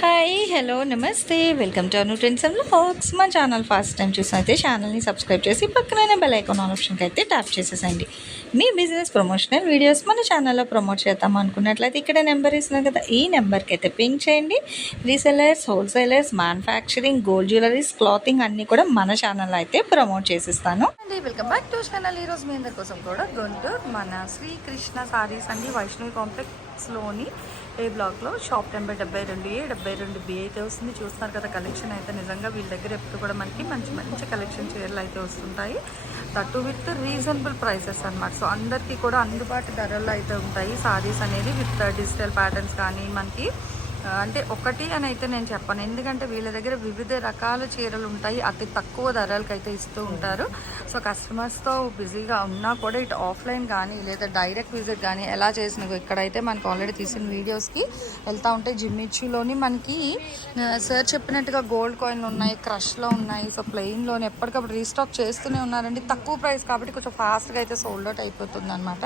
Hi hello నమస్తే welcome to Anu trends and fox మా channel first time చూసినైతే ఛానల్ని సబ్స్క్రైబ్ చేసి పక్కనే బెల్ ఐకాన్ ఆప్షన్కి అయితే ట్యాప్ చేసేసండి మీ బిజినెస్ ప్రమోషనల్ వీడియోస్ మన ఛానల్లో ప్రమోట్ చేద్దాం అనుకున్నట్లయితే ఇక్కడ నెంబర్ ఇస్తున్నాం కదా ఈ నెంబర్కి అయితే పింక్ చేయండి. Resellers wholesalers manufacturing gold jewelleries clothing అన్నీ కూడా మన ఛానల్లో అయితే ప్రమోట్ చేసిస్తాను. అండి వెల్కమ్ బ్యాక్ టు ఛానల్ ఈరోజు మీ అందరి కోసం కూడా గుంటూరు మన శ్రీకృష్ణ సారీస్ అండి వైష్ణవి కాంప్లెక్స్లోని ఏ బ్లాక్లో షాప్ నెంబర్ డెబ్బై రెండు ఏ డెబ్బై రెండు బి అయితే వస్తుంది. చూస్తున్నారు కదా కలెక్షన్ అయితే నిజంగా వీళ్ళ దగ్గర ఎప్పుడు కూడా మనకి మంచి మంచి కలెక్షన్ చీరలు అయితే వస్తుంటాయి. తట్టు విత్ రీజనబుల్ ప్రైసెస్ అన్నమాట. సో అందరికీ కూడా అందుబాటు ధరల్లో అయితే ఉంటాయి. సారీస్ అనేది విత్ డిజిటల్ ప్యాటర్న్స్ కానీ మనకి అంటే ఒకటి అని అయితే నేను చెప్పను. ఎందుకంటే వీళ్ళ దగ్గర వివిధ రకాల చీరలు ఉంటాయి. అతి తక్కువ ధరలకు అయితే ఇస్తూ ఉంటారు. సో కస్టమర్స్తో బిజీగా ఉన్నా కూడా ఇటు ఆఫ్లైన్ కానీ లేదా డైరెక్ట్ విజిట్ కానీ ఎలా చేసినవి ఇక్కడైతే మనకు ఆల్రెడీ తీసిన వీడియోస్కి వెళ్తూ ఉంటే జిమ్మిచ్చులోని మనకి సార్ చెప్పినట్టుగా గోల్డ్ కాయిన్లు ఉన్నాయి క్రష్లో ఉన్నాయి. సో ప్లెయిన్లోని ఎప్పటికప్పుడు రీస్టాక్ చేస్తూనే ఉన్నారండి. తక్కువ ప్రైస్ కాబట్టి కొంచెం ఫాస్ట్గా అయితే సోల్డ్ అవుట్ అయిపోతుంది అనమాట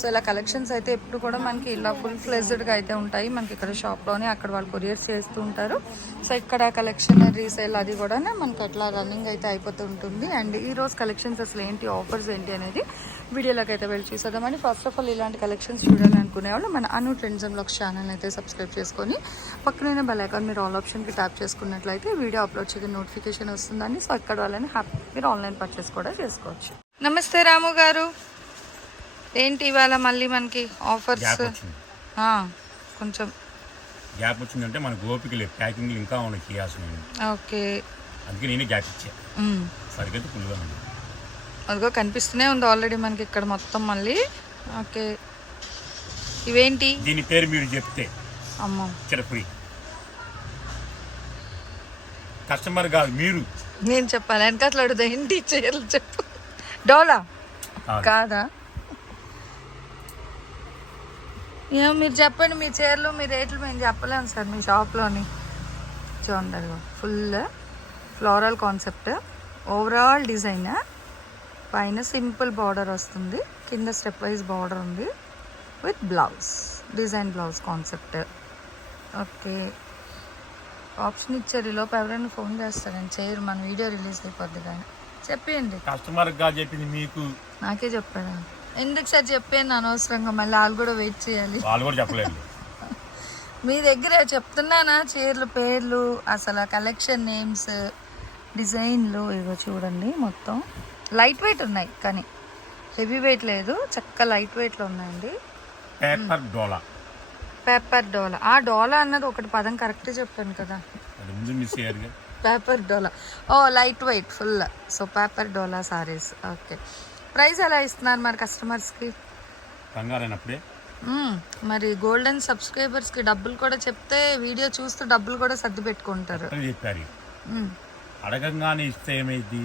సో ఇలా కలెక్షన్స్ అయితే ఎప్పుడు కూడా మనకి ఇలా ఫుల్ ఫ్లెజ్డ్గా అయితే ఉంటాయి. మనకి ఇక్కడ షాప్లోనే అక్కడ వాళ్ళు కొరియర్స్ చేస్తూ ఉంటారు. సో ఇక్కడ కలెక్షన్ రీసేల్ అది కూడా మనకి అట్లా రన్నింగ్ అయితే అయిపోతూ ఉంటుంది. అండ్ ఈ రోజు కలెక్షన్స్ అసలు ఏంటి ఆఫర్స్ ఏంటి అనేది వీడియోలోకి అయితే వెళ్ళి చూసేద్దామని ఫస్ట్ ఆఫ్ ఆల్ ఇలాంటి కలెక్షన్స్ చూడాలనుకునే వాళ్ళు మన Anu trends and blogs channel అయితే సబ్స్క్రైబ్ చేసుకొని పక్కన బెల్ ఐకాన్ మీరు ఆల్ ఆప్షన్కి ట్యాప్ చేసుకున్నట్లయితే వీడియో అప్లోడ్ చేయడం నోటిఫికేషన్ వస్తుందని సో అక్కడ వాళ్ళని హ్యాపీ మీరు ఆన్లైన్ పర్చేస్ కూడా చేసుకోవచ్చు. నమస్తే రాము గారు. ఏంటి ఇవాళ మళ్ళీ మనకి ఆఫర్స్ కొంచెం. గ్యాప్ వచ్చిందంటే మనకు ఓపిక లేదు ప్యాకింగ్లు ఇంకా ఉన్నాయి చేయాల్సినవి. ఓకే. అందుకే నేనే గ్యాప్ ఇచ్చా. సరికైతే ఫుల్గా ఉంది. అదిగో కనిపిస్తూనే ఉంది ఆల్రెడీ మనకి ఇక్కడ మొత్తం మళ్ళీ. ఓకే. ఇవేంటి? దీని పేరు మీరు చెప్తే. అమ్మో. చిరపురి కస్టమర్ కాదు మీరు. నేను చెప్పాను వెనకాతలు అడుగుదా ఏంటి చీరలు చెప్పు. డోలా కాదు. కాదా ఏమో మీరు చెప్పండి మీ చీరలు మీ రేట్లు మేము చెప్పలేము సార్ మీ షాప్లోని. చూడండి full floral concept. Overall design పైన సింపుల్ బార్డర్ వస్తుంది. కింద స్టెప్ వైజ్ బార్డర్ ఉంది. With blouse design blouse concept. Okay. Option ఇచ్చారు. ఈలోపు ఎవరైనా ఫోన్ చేస్తారని చేయరు మన వీడియో రిలీజ్ అయిపోద్ది కానీ. చెప్పేయండి. కస్టమర్గా చెప్పింది మీకు. నాకే చెప్పాడా ఎందుకు సార్ చెప్పాను అనవసరంగా? మళ్ళీ వాళ్ళు కూడా వెయిట్ చేయాలి. వాళ్ళు కూడా చెప్పలేదు మీ దగ్గర చెప్తున్నానా? చీరలు పేర్లు అసలు కలెక్షన్ నేమ్స్ డిజైన్లు ఇగో చూడండి మొత్తం. లైట్ వెయిట్ ఉన్నాయి కానీ హెవీ వెయిట్ లేదు చక్క లైట్ వెయిట్లో ఉన్నాయండి. పేపర్ డోలా పేపర్ డోలా ఆ డోలా అన్నది ఒకటి పదం కరెక్ట్ చెప్పాను కదా. పేపర్ డోలా ఓ light weight full so paper dola saris okay price ఎలా ఇస్తున్నారు మరి కస్టమర్స్కి? కంగారైనప్పుడే. మరి గోల్డెన్ సబ్స్క్రైబర్స్కి డబ్బులు కూడా చెప్తే వీడియో చూస్తూ డబ్బులు కూడా సర్ది పెట్టుకుంటారు. చెప్పారు. అడగంగానే ఇస్తే ఏమైంది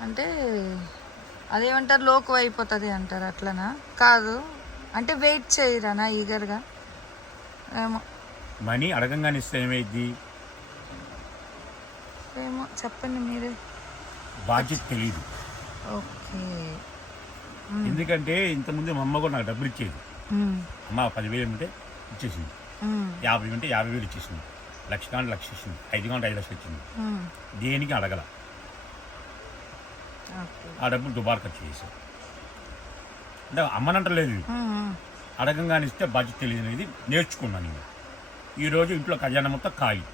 అంటే అదేమంటారు? లోకు అయిపోతుంది అంటారు అట్లనా? కాదు. అంటే వెయిట్ చేయరానా ఈగర్గా? ఏమో. మనీ అడగంగానే ఇస్తే ఏమైంది ఏమో. చెప్పండి మీరే. బాధ్యత తెలియదు ఎందుకంటే ఇంతకుముందు మా అమ్మ కూడా నాకు డబ్బులు ఇచ్చేది. మ్మ్. అమ్మ పదివేలు ఉంటే ఇచ్చేసింది. యాభై ఉంటే యాభై వేలు ఇచ్చేసింది. లక్ష కాంటే లక్ష ఇచ్చింది ఐదు కాంటే ఐదు లక్షలు ఇచ్చింది. దేనికి అడగల. ఆ డబ్బులు దుబారా ఖర్చు చేశాం అంటే అమ్మనంటలేదు మ్మ్. అడగంగానే ఇస్తే బాధ్యత తెలియదు అనేది నేర్చుకున్నాను నేను ఈరోజు ఇంట్లో ఖజానా మొత్తం ఖాళీ.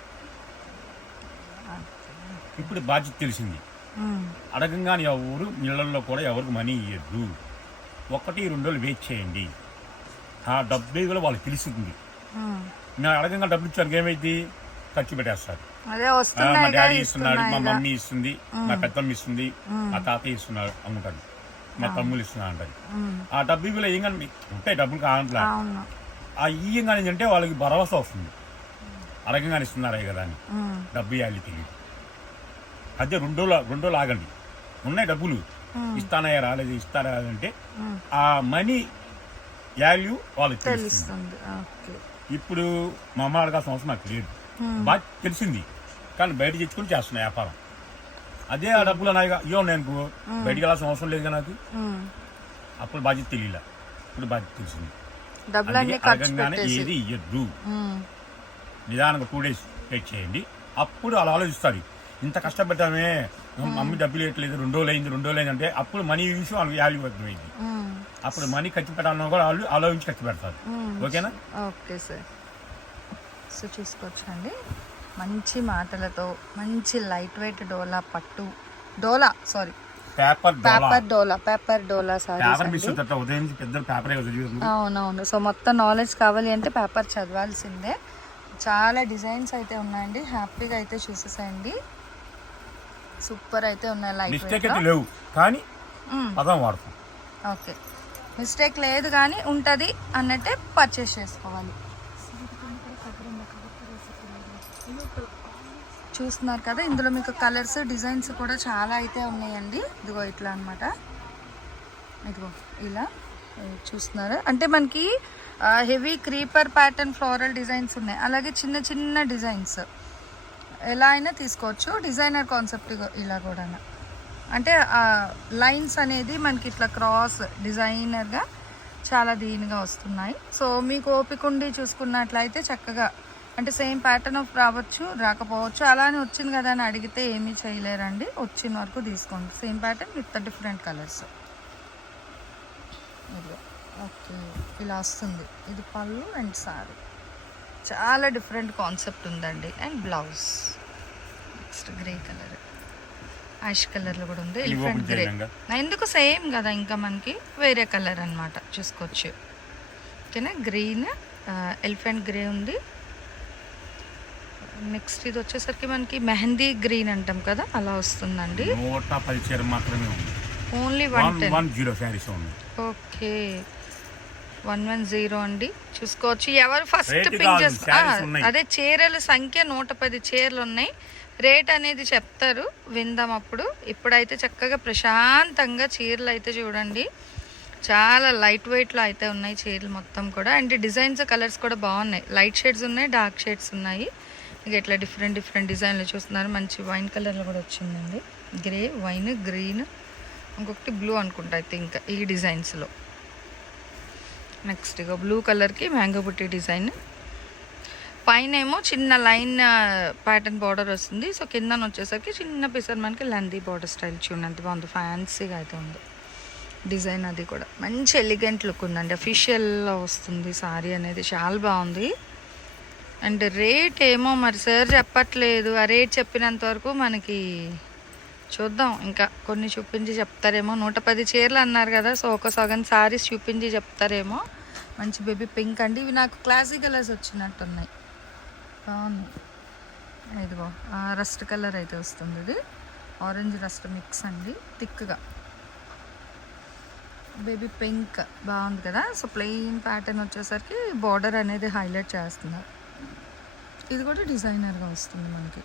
ఇప్పుడు బాధ్యత తెలిసింది. అడగంగానే ఎవరు ఇళ్ళలో కూడా ఎవరికి మనీ ఇవ్వద్దు ఒకటి రెండు రోజులు వెయిట్ చేయండి. ఆ డబ్బు కూడా వాళ్ళకి తెలుస్తుంది. నేను అడగంగా డబ్బులు ఇచ్చాను ఏమైంది? ఖర్చు పెట్టేస్తారు. మా డాడీ ఇస్తున్నాడు మా మమ్మీ ఇస్తుంది మా పెద్దమ్మ ఇస్తుంది మా తాతయ్య ఇస్తున్నాడు అమ్ముతాడు మా తమ్ముళ్ళు ఇస్తున్నా అంటారు. ఆ. డబ్బు కూడా ఏం కానీ ఉంటాయి డబ్బులు కావట్లా అవును. ఆ ఇయ్యంగానే అంటే వాళ్ళకి భరోసా వస్తుంది. అడగంగానే ఇస్తున్నారే కదా అని. డబ్బు ఇవ్వాలి తెలియదు. అదే రెండు రెండు రోజులు ఆగండి ఉన్నాయి డబ్బులు. ఇస్తానయ్యా రాలేదు ఇస్తారా అంటే. ఆ. మనీ వాల్యూ వాళ్ళకి తెలుస్తుంది. ఇప్పుడు మా అమ్మ అడగాల్సిన అవసరం నాకు లేదు. బాగా తెలిసింది. కానీ బయట తెచ్చుకుని చేస్తున్నా వ్యాపారం. అదే ఆ డబ్బులు నాయగా ఇవ్వ నేను బయటికి వెళ్ళాల్సిన అవసరం లేదు నాకు. అప్పుడు బాధ్యత తెలియలే. ఇప్పుడు బాధ్యత తెలిసింది. అడగంగానే ఏది ఇయ్యద్దు. నిదానంగా టూ డేస్ వెయిట్ చేయండి. అప్పుడు అలా ఆలోచిస్తారు. ఇంత కష్టపడ్డామే. మమ్మీ డబ్బులు ఇవ్వట్లేదు రెండు రోజులు అయింది రెండు రోజులు అయింది అంటే అప్పుడు మనీ విషయం వాళ్ళకి వాల్యూ అర్థమైంది. అప్పుడు మనీ ఖర్చు పెట్టాలన్నా కూడా వాళ్ళు ఆలోచించి ఖర్చు పెడతారు. ఓకేనా? Okay sir. సో చూసుకోవచ్చండి. మంచి మాటలతో మంచి లైట్ వెయిట్ డోలా పట్టు. Dola sari paper paper dola paper dola sari ఉదయం పెద్ద పేపరే. అవునవును. సో మొత్తం నాలెడ్జ్ కావాలి అంటే పేపర్ చదవాల్సిందే. చాలా డిజైన్స్ అయితే ఉన్నాయండి. హ్యాపీగా అయితే చూసేసేయండి. సూపర్ అయితే ఉన్నాయి లైట్ మిస్టేక్ అయితే లేవు. కానీ పదం వాడతాం. ఓకే. మిస్టేక్ లేదు కానీ ఉంటుంది అన్నట్టే పర్చేస్ చేసుకోవాలి. చూస్తున్నారు కదా ఇందులో మీకు కలర్స్ డిజైన్స్ కూడా చాలా అయితే ఉన్నాయండి. ఇదిగో ఇట్లా అన్నమాట. ఇదిగో ఇలా చూస్తున్నారా. అంటే మనకి heavy creeper pattern floral designs ఉన్నాయి. అలాగే చిన్న చిన్న డిజైన్స్ ఎలా అయినా తీసుకోవచ్చు. డిజైనర్ కాన్సెప్ట్ ఇలా కూడా అంటే లైన్స్ అనేది మనకి ఇట్లా క్రాస్ డిజైనర్గా చాలా దీనిగా వస్తున్నాయి. సో మీకు ఓపిక ఉండి చూసుకున్నట్లయితే చక్కగా అంటే సేమ్ ప్యాటర్న్ ఆఫ్ రావచ్చు రాకపోవచ్చు. అలానే వచ్చింది కదా అని అడిగితే ఏమీ చేయలేరండి. వచ్చిన వరకు తీసుకోండి. Same pattern with different colours. ఇదిగో ఓకే. ఇలా వస్తుంది. ఇది పళ్ళు అండ్ సారీ. చాలా డిఫరెంట్ కాన్సెప్ట్ ఉందండి. And blouse. Next grey colour. Ash కలర్లో కూడా ఉంది. Elephant grey? ఎందుకు సేమ్ కదా ఇంకా మనకి? వేరే కలర్ అన్నమాట. చూసుకోవచ్చు. ఓకేనా? గ్రీన్ ఎలిఫెంట్ గ్రే ఉంది. నెక్స్ట్ ఇది వచ్చేసరికి మనకి మెహందీ గ్రీన్ అంటాం కదా? అలా వస్తుందండి. Only one ten okay. One one zero అండి. చూసుకోవచ్చు. ఎవరు ఫస్ట్ పింక్ ఉన్నాయి. అదే చీరల సంఖ్య నూట పది చీరలు ఉన్నాయి రేట్ అనేది చెప్తారు. విందాం అప్పుడు. ఇప్పుడైతే చక్కగా ప్రశాంతంగా చీరలు అయితే చూడండి. చాలా లైట్ వెయిట్లో అయితే ఉన్నాయి చీరలు మొత్తం కూడా. అండ్ డిజైన్స్ కలర్స్ కూడా బాగున్నాయి. లైట్ షేడ్స్ ఉన్నాయి డార్క్ షేడ్స్ ఉన్నాయి. ఇక ఇట్లా డిఫరెంట్ డిఫరెంట్ డిజైన్లు చూస్తున్నారు. మంచి వైన్ కలర్లో కూడా వచ్చిందండి. గ్రే వైన్ గ్రీన్ ఇంకొకటి బ్లూ అనుకుంటా అయితే ఇంకా ఈ డిజైన్స్లో నెక్స్ట్ ఇక బ్లూ కలర్కి మ్యాంగో బుట్టి డిజైన్ పైన ఏమో చిన్న లైన్ ప్యాటర్న్ బార్డర్ వస్తుంది. సో కింద వచ్చేసరికి చిన్న పిసర్ మనకి లందీ బార్డర్ స్టైల్ చూడండి. అంత బాగుంది. ఫ్యాన్సీగా అయితే ఉంది. డిజైన్ అది కూడా. మంచి ఎలిగెంట్ లుక్ ఉందండి. అఫీషియల్లో వస్తుంది సారీ అనేది. చాలా బాగుంది. అండ్ రేట్ ఏమో మరి సార్ చెప్పట్లేదు. ఆ రేట్ చెప్పినంత వరకు మనకి చూద్దాం. ఇంకా కొన్ని చూపించి చెప్తారేమో. నూట పది చీరలు అన్నారు కదా సో ఒక సగం సారీస్ చూపించి చెప్తారేమో. మంచి బేబీ పింక్ అండి. ఇవి నాకు క్లాసిక్ కలర్స్ వచ్చినట్టున్నాయి. బాగుంది. ఇదిగో రస్ట్ కలర్ అయితే వస్తుంది ఇది. ఆరెంజ్ రస్ట్ మిక్స్ అండి. థిక్గా. బేబీ పింక్ బాగుంది కదా. సో ప్లెయిన్ ప్యాటర్న్ వచ్చేసరికి బార్డర్ అనేది హైలైట్ చేస్తున్నారు. ఇది కూడా డిజైనర్గా వస్తుంది మనకి.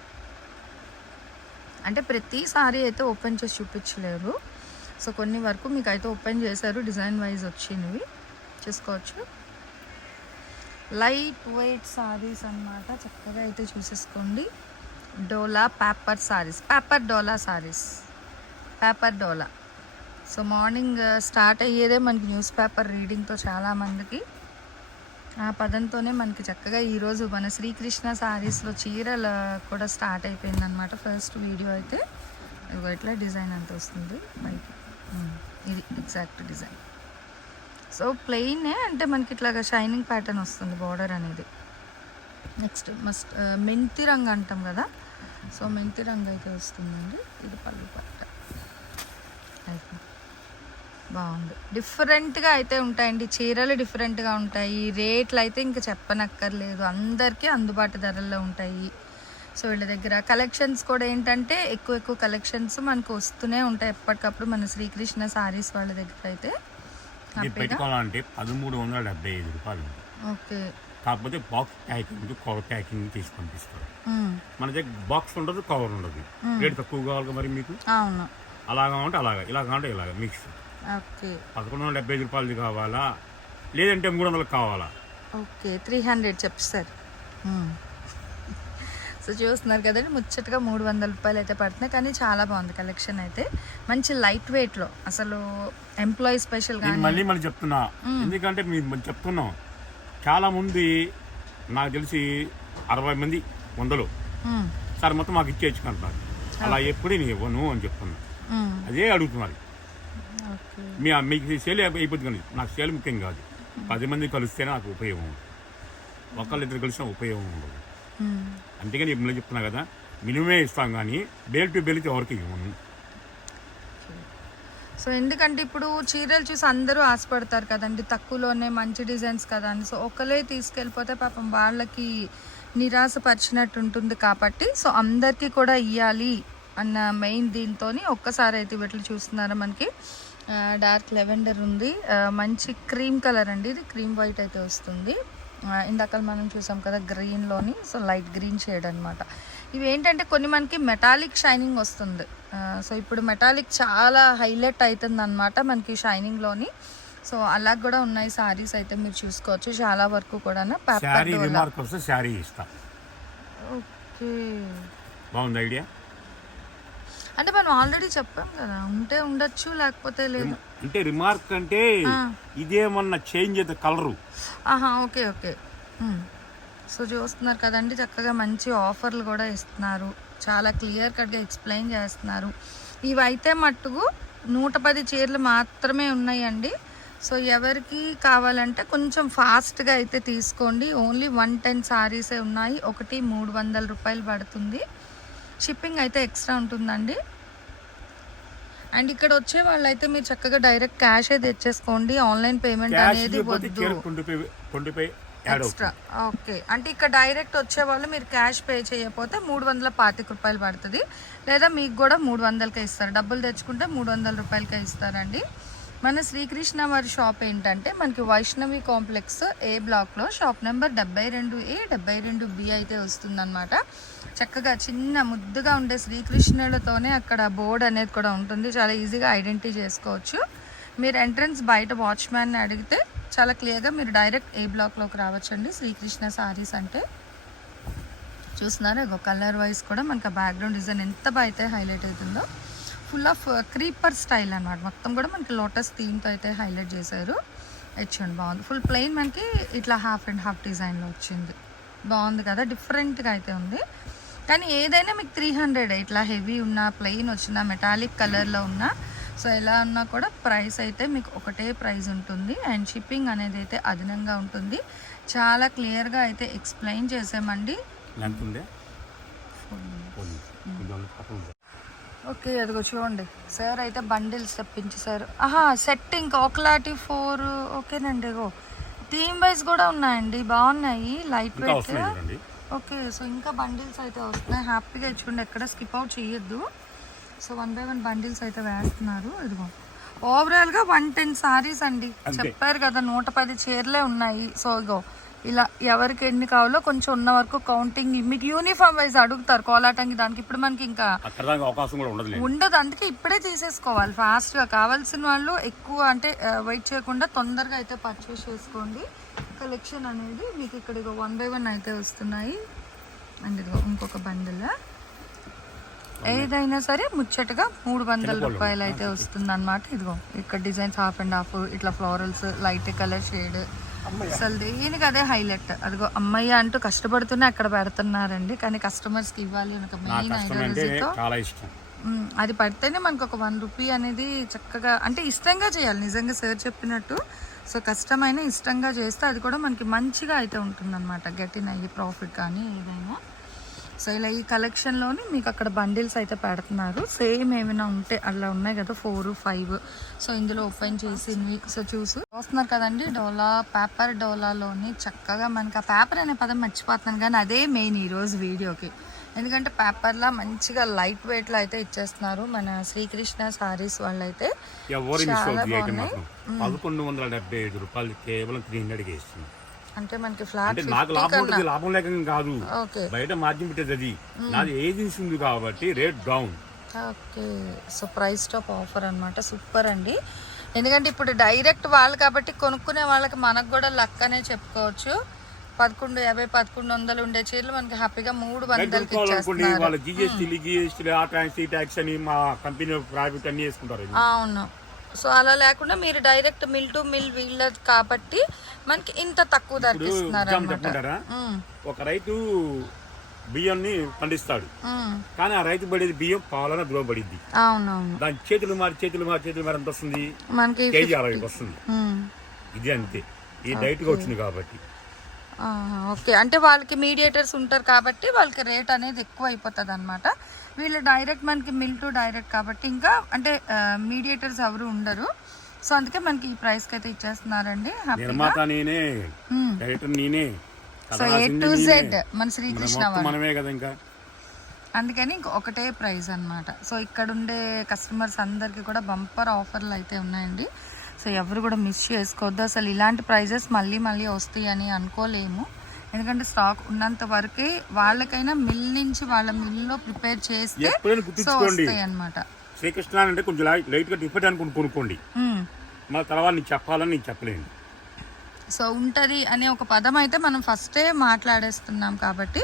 అంటే ప్రతి సారీ అయితే ఓపెన్ చేసి చూపించలేరు. సో కొన్ని వరకు మీకు అయితే ఓపెన్ చేశారు డిజైన్ వైజ్ వచ్చినవి. చూసుకోవచ్చు. లైట్ వెయిట్ సారీస్ అన్నమాట చక్కగా అయితే చూసేసుకోండి. Dola paper saris paper dola saris paper dola. So morning uh, start అయ్యేదే మనకి న్యూస్ పేపర్ రీడింగ్తో చాలామందికి ఆ పదంతోనే మనకి చక్కగా ఈరోజు మన శ్రీకృష్ణ శారీస్లో చీరలు కూడా స్టార్ట్ అయిపోయింది అనమాట ఫస్ట్ వీడియో అయితే. ఇదిగో ఇట్లా డిజైన్ అంత వస్తుంది పైకి. ఇది ఎగ్జాక్ట్ డిజైన్. సో ప్లెయిన్నే అంటే మనకి ఇట్లాగా షైనింగ్ ప్యాటర్న్ వస్తుంది బార్డర్ అనేది. నెక్స్ట్ మస్ట్ మెంతి రంగు అంటాం కదా. సో మెంతి రంగు అయితే వస్తుందండి. ఇది పళ్ళు పట్ట. అయిపోయింది. బాగుంది. డిఫరెంట్గా అయితే ఉంటాయండి. చీరలు డిఫరెంట్గా ఉంటాయి. రేట్లు అయితే ఇంకా చెప్పనక్కర్లేదు. అందరికీ అందుబాటు ధరల్లో ఉంటాయి. సో వీళ్ళ దగ్గర కలెక్షన్స్ కూడా ఏంటంటే ఎక్కువ ఎక్కువ కలెక్షన్స్ మనకు వస్తూనే ఉంటాయి. ఎప్పటికప్పుడు మన శ్రీకృష్ణ సారీస్ వాళ్ళ దగ్గర అయితే పెట్టుకోవాలంటే పదమూడు వందల డెబ్బై ఐదు రూపాయలు ఉంది. ఓకే. కాకపోతే బాక్స్ ప్యాకింగ్ కవర్ ప్యాకింగ్ తీసి పంపిస్తారు. మన దగ్గర బాక్స్ ఉండదు కవర్ ఉండదు. రేట్ తక్కువ కావాలి మరి మీకు? అవును. అలాగా అంటే అలాగా ఇలా కావాలంటే ఇలాగ మిక్స్ పదకొండు వందల డెబ్బై ఐదు రూపాయలది కావాలా? లేదంటే మూడు వందలకు కావాలా? ఓకే త్రీ హండ్రెడ్ చెప్పు సార్. సో చూస్తున్నారు కదండి ముచ్చటగా మూడు వందల రూపాయలు అయితే పడుతున్నాయి. కానీ చాలా బాగుంది కలెక్షన్ అయితే. మంచి లైట్ వెయిట్లో అసలు ఎంప్లాయీ స్పెషల్ మళ్ళీ మళ్ళీ చెప్తున్నా. ఎందుకంటే మీరు మనం చెప్తున్నాం. చాలా మంది నాకు తెలిసి అరవై మంది వందలు. సార్ మొత్తం మాకు ఇచ్చేచ్చుకుంటున్నారు అలా ఎప్పుడూ నేను ఇవ్వను అని చెప్తున్నా. అదే అడుగుతున్నారు. మీ మీకు సేల్ అయిపోతుంది కానీ నాకు సేల్ ముఖ్యం కాదు. పది మంది కలిస్తేనే నాకు ఉపయోగం ఒకళ్ళిద్దరు కలిసిన ఉపయోగం ఉండదు. అందుకని ఇప్పుడు నేను చెప్తున్నా కదా మినిమమే ఇస్తాం కానీ బేల్ టు బేల్కి ఎవరికి ఇవ్వను. సో ఎందుకంటే ఇప్పుడు చీరలు చూసి అందరూ ఆశపడతారు కదండి తక్కువలోనే మంచి డిజైన్స్ కదా అని. సో ఒకలే తీసుకెళ్ళిపోతే పాపం వాళ్ళకి నిరాశపరిచినట్టు ఉంటుంది కాబట్టి సో అందరికీ కూడా ఇవ్వాలి అన్న మెయిన్ దీంతో ఒక్కసారి అయితే వీటిలో చూస్తున్నారా మనకి. డార్క్ లెవెండర్ ఉంది. మంచి క్రీమ్ కలర్ అండి ఇది. క్రీమ్ వైట్ అయితే వస్తుంది. ఇందాక మనం చూసాం కదా గ్రీన్లోని సో లైట్ గ్రీన్ షేడ్ అనమాట ఇవి ఏంటంటే కొన్ని మనకి మెటాలిక్ షైనింగ్ వస్తుంది. సో ఇప్పుడు మెటాలిక్ చాలా హైలైట్ అవుతుంది అనమాట మనకి షైనింగ్లోని సో అలా కూడా ఉన్నాయి సారీస్ అయితే మీరు చూసుకోవచ్చు. చాలా వరకు కూడా ఓకే. బాగుంది ఐడియా అంటే మనం ఆల్రెడీ చెప్పాం కదా ఉంటే ఉండొచ్చు లేకపోతే లేదు. అంటే రిమార్క్ అంటే ఇదేమన్నా చేంజ్ అయితే కలరు. ఆహా ఓకే ఓకే. సో చూస్తున్నారు కదండి చక్కగా మంచి ఆఫర్లు కూడా ఇస్తున్నారు. చాలా క్లియర్ కట్గా ఎక్స్ప్లెయిన్ చేస్తున్నారు. ఇవైతే మట్టుకు నూట పది చీరలు మాత్రమే ఉన్నాయండి. సో ఎవరికి కావాలంటే కొంచెం ఫాస్ట్గా అయితే తీసుకోండి. ఓన్లీ వన్ టెన్ సారీసే ఉన్నాయి. ఒకటి మూడు వందల రూపాయలు పడుతుంది. షిప్పింగ్ అయితే ఎక్స్ట్రా ఉంటుందండి. అండ్ ఇక్కడ వచ్చే వాళ్ళైతే మీరు చక్కగా డైరెక్ట్ క్యాషే తెచ్చేసుకోండి. ఆన్లైన్ పేమెంట్ అనేది వద్దు. ఎక్స్ట్రా. ఓకే. అంటే ఇక్కడ డైరెక్ట్ వచ్చే వాళ్ళు మీరు క్యాష్ పే చేయకపోతే మూడు వందల పాతిక రూపాయలు పడుతుంది. లేదా మీకు కూడా మూడు వందలకే ఇస్తారు. డబ్బులు తెచ్చుకుంటే మూడు వందల రూపాయలకే ఇస్తారండి. మన శ్రీకృష్ణ వారి షాప్ ఏంటంటే మనకి వైష్ణవి కాంప్లెక్స్ ఏ బ్లాక్లో షాప్ నెంబర్ డెబ్బై రెండు ఏ డెబ్బై రెండు బి అయితే వస్తుందన్నమాట. చక్కగా చిన్న ముద్దుగా ఉండే శ్రీకృష్ణులతోనే అక్కడ బోర్డ్ అనేది కూడా ఉంటుంది. చాలా ఈజీగా ఐడెంటిటీ చేసుకోవచ్చు. మీరు ఎంట్రన్స్ బయట వాచ్మ్యాన్ని అడిగితే చాలా క్లియర్గా మీరు డైరెక్ట్ ఏ బ్లాక్లోకి రావచ్చండి. శ్రీకృష్ణ సారీస్ అంటే చూస్తున్నారా? ఒక కలర్ వైజ్ కూడా మనకి బ్యాక్గ్రౌండ్ డిజైన్ ఎంత బాగా అయితే హైలైట్ అవుతుందో. ఫుల్ ఆఫ్ క్రీపర్ స్టైల్ అన్నమాట. మొత్తం కూడా మనకి లోటస్ థీమ్తో అయితే హైలైట్ చేశారు. ఇచ్చండి బాగుంది. ఫుల్ ప్లెయిన్ మనకి ఇట్లా హాఫ్ అండ్ హాఫ్ డిజైన్లో వచ్చింది. బాగుంది కదా డిఫరెంట్గా అయితే ఉంది. కానీ ఏదైనా మీకు త్రీ హండ్రెడ్ ఇట్లా హెవీ ఉన్న ప్లెయిన్ వచ్చిన మెటాలిక్ కలర్లో ఉన్న సో ఎలా ఉన్నా కూడా ప్రైస్ అయితే మీకు ఒకటే ప్రైస్ ఉంటుంది. అండ్ షిప్పింగ్ అనేది అయితే అదనంగా ఉంటుంది. చాలా క్లియర్గా అయితే ఎక్స్ప్లెయిన్ చేసామండి. ఓకే అదిగో చూడండి. సార్ అయితే బండిల్స్ తెప్పించేసారు ఆహా సెట్ ఇంకా ఒకలాటి ఫోర్ ఓకేనండి ఇగో. థీమ్ వైజ్ కూడా ఉన్నాయండి బాగున్నాయి లైట్ వెయిట్. చూడండి ఓకే సో ఇంకా బండిల్స్ అయితే వస్తున్నాయి. హ్యాపీగా ఇచ్చుకోండి ఎక్కడ స్కిప్ అవుట్ చేయొద్దు. So one by one bundles అయితే వేస్తున్నారు ఇదిగో. ఓవరాల్గా వన్ టెన్ సారీస్ అండి. చెప్పారు కదా నూట పది చీరలే ఉన్నాయి. సో ఇగో ఇలా ఎవరికి ఎన్ని కావాలో కొంచెం ఉన్న వరకు కౌంటింగ్ మీకు యూనిఫామ్ వైజ్ అడుగుతారు కోలాటంగి దానికి. ఇప్పుడు మనకి ఇంకా అవకాశం కూడా ఉండదు ఉండదు. అందుకే ఇప్పుడే తీసేసుకోవాలి. ఫాస్ట్గా కావాల్సిన వాళ్ళు ఎక్కువ అంటే వెయిట్ చేయకుండా తొందరగా అయితే పర్చేస్ చేసుకోండి. కలెక్షన్ అనేది మీకు ఇక్కడ వన్ బై వన్ అయితే వస్తున్నాయి. అండ్ ఇదిగో ఇంకొక బండిల్ ఏదైనా సరే ముచ్చటగా మూడు వందల రూపాయలు అయితే వస్తుంది అనమాట ఇదిగో ఇక్కడ డిజైన్స్ హాఫ్ అండ్ హాఫ్ ఇట్లా ఫ్లోరల్స్ లైట్ కలర్ షేడ్ అసలు దేనికి అదే హైలైట్. అదిగో అమ్మయ్య అంటూ కష్టపడుతూనే అక్కడ పెడుతున్నారండి కానీ కస్టమర్స్కి ఇవ్వాలి అని ఒక నా మెయిన్ ఐడియాలజీతో. అది పడితేనే మనకు ఒక వన్ రూపీ అనేది చక్కగా అంటే ఇష్టంగా చేయాలి నిజంగా సార్ చెప్పినట్టు. సో కష్టమైన ఇష్టంగా చేస్తే అది కూడా మనకి మంచిగా అయితే ఉంటుందన్నమాట అయ్యి ప్రాఫిట్ కానీ ఏదైనా. సో ఇలా ఈ కలెక్షన్లోని మీకు అక్కడ బండిల్స్ అయితే పెడుతున్నారు. సేమ్ ఏమైనా ఉంటే అలా ఉన్నాయి కదా ఫోర్ ఫైవ్ సో ఇందులో ఓపెన్ చేసినవి సో చూసు. చూస్తున్నారు కదండి డోలా పేపర్ డోలాలోని చక్కగా మనకి ఆ పేపర్ అనే పదం మర్చిపోతున్నాను కానీ అదే మెయిన్ ఈరోజు వీడియోకి. ఎందుకంటే పేపర్లా మంచిగా లైట్ వెయిట్లో అయితే ఇచ్చేస్తున్నారు మన శ్రీకృష్ణ సారీస్ బాగున్నాయి. మాత్రం. పదకొండు వందల డెబ్బై ఐదు రూపాయలు కేవలం త్రీ హండ్రెడ్కి అంటే మనకి ఫ్లాట్ అంటే నాకు లాభం ఉంటుంది లాభం లేక కాదు. బయట మార్జిన్ పెట్టేది అది. నాది ఏజెన్సీ ఉంది కాబట్టి rate down okay. So price top offer అన్నమాట. సూపర్ అండి. ఎందుకంటే ఇప్పుడు డైరెక్ట్ వాళ్ళు కాబట్టి కొనుక్కునే వాళ్ళకి మనకు కూడా లక్ అనే చెప్పుకోవచ్చు. పదకొండు యాభై పదకొండు వందలు ఉండే చీరలు మనకి హ్యాపీగా మూడు వందలకి కొనుక్కోవాలనుకోండి ఇచ్చేస్తున్నారు. వాళ్ళ జిఎస్టీ జిఎస్టీ ఆ ట్యాక్స్ ఈ ట్యాక్స్ అని మా కంపెనీ ప్రాఫిట్ అన్ని వేసుకుంటారు. అవును. సో అలా లేకుండా మీరు డైరెక్ట్ మిల్ టు మిల్ వీళ్ళది కాబట్టి మనకి ఇంత తక్కువ ధరకి ఇప్పుడు ఇస్తున్నారు ఒక రైతు బియ్యాన్ని పండిస్తాడు. కానీ ఆ రైతు పడేది బియ్యం పాలన ద్రోబడిద్ది అవునవును. దాని చేతులు మారి చేతులు మారి చేతులు మారి ఎంత వస్తుంది? మనకి కేజీ అరవైకి వస్తుంది. ఇది అంతే. ఈ డైట్గా వచ్చింది కాబట్టి. ఓకే. అంటే వాళ్ళకి మీడియేటర్స్ ఉంటారు కాబట్టి వాళ్ళకి రేట్ అనేది ఎక్కువ అయిపోతుంది అనమాట వీళ్ళు డైరెక్ట్ మనకి మిల్ టు డైరెక్ట్ కాబట్టి ఇంకా అంటే మీడియేటర్స్ ఎవరు ఉండరు. సో అందుకే మనకి ఈ ప్రైస్కి అయితే ఇచ్చేస్తున్నారండి. నిర్మాత నేనే. డైరెక్టర్ నేనే. కథ సో ఏ టు నేనే. జెడ్ మన శ్రీకృష్ణ మనమే కదా ఇంకా. అందుకని ఇంక ఒకటే ప్రైస్ అన్నమాట. సో ఇక్కడ ఉండే కస్టమర్స్ అందరికీ కూడా బంపర్ ఆఫర్లు అయితే ఉన్నాయండి. సో ఎవరు కూడా మిస్ చేసుకోవద్దు. అసలు ఇలాంటి ప్రైజెస్ మళ్ళీ మళ్ళీ వస్తాయి అని అనుకోలేము. ఎందుకంటే స్టాక్ ఉన్నంత వరకే వాళ్ళకైనా మిల్ నుంచి వాళ్ళ మిల్లో ప్రిపేర్ చేస్తే సో వస్తాయి అనమాట శ్రీకృష్ణ అంటే కొంచెం లైట్ లైట్గా డిఫరెంట్ అనుకుని కొనుక్కోండి. మళ్ళీ తర్వాత నీకు చెప్పాలని నీకు చెప్పలేను. సో ఉంటుంది అనే ఒక పదం అయితే మనం ఫస్టే మాట్లాడేస్తున్నాం కాబట్టి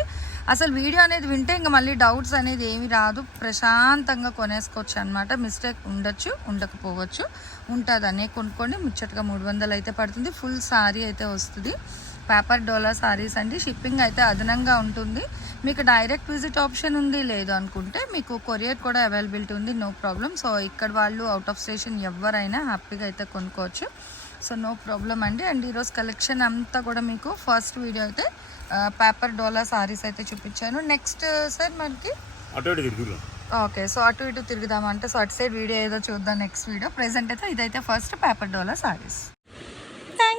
అసలు వీడియో అనేది వింటే ఇంకా మళ్ళీ డౌట్స్ అనేది ఏమి రాదు. ప్రశాంతంగా కొనేసుకోవచ్చు అనమాట మిస్టేక్ ఉండొచ్చు ఉండకపోవచ్చు. ఉంటుంది అనే కొనుక్కోండి. ముచ్చటగా మూడు వందలు అయితే పడుతుంది. ఫుల్ సారీ అయితే వస్తుంది. పేపర్ డోలా సారీస్ అండి. షిప్పింగ్ అయితే అదనంగా ఉంటుంది. మీకు డైరెక్ట్ విజిట్ ఆప్షన్ ఉంది లేదు అనుకుంటే మీకు కొరియర్ కూడా అవైలబిలిటీ ఉంది నో ప్రాబ్లం సో ఇక్కడ వాళ్ళు అవుట్ ఆఫ్ స్టేషన్ ఎవరైనా హ్యాపీగా అయితే కొనుక్కోవచ్చు. సో నో ప్రాబ్లం అండి. అండ్ ఈరోజు కలెక్షన్ అంతా కూడా మీకు ఫస్ట్ వీడియో అయితే పేపర్ డోలా సారీస్ అయితే చూపించాను. నెక్స్ట్ సార్ మనకి? ఓకే సో అటు ఇటు తిరుగుదామంటే సో అటు సైడ్ వీడియో ఏదో చూద్దాం నెక్స్ట్ వీడియో ప్రెసెంట్ అయితే ఇదైతే first paper dola saris